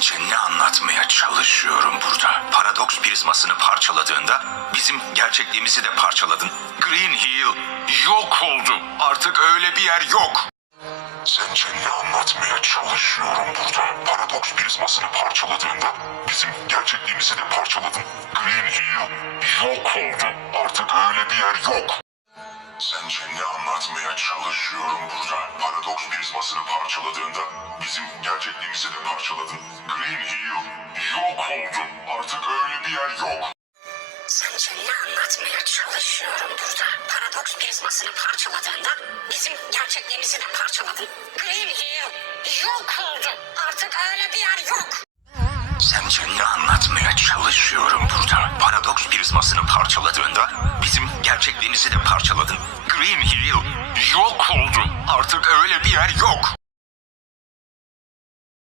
Sence ne anlatmaya çalışıyorum burada? Paradoks prizmasını parçaladığında bizim gerçekliğimizi de parçaladın. Green Hill yok oldu. Artık öyle bir yer yok. Sence ne anlatmaya çalışıyorum burada? Paradoks prizmasını parçaladığında bizim gerçekliğimizi de parçaladın. Green Hill yok oldu. Artık öyle bir yer yok. Sence ne anlatmaya çalışıyorum burada? Paradoks prizmasını parçaladığında bizim gerçekliğimizi de parçaladın. Green Hill yok oldu. Artık öyle bir yer yok. Sence ne anlatmaya çalışıyorum burada? Paradoks prizmasını parçaladığında bizim gerçekliğimizi de parçaladın. Green Hill yok oldu. Artık öyle bir yer yok. Sence ne anlatmaya çalışıyorum burada? Paradoks prizmasını parçaladığında bizim gerçekliğimizi de parçaladın. Green Hill yok oldu. Artık öyle bir yer yok.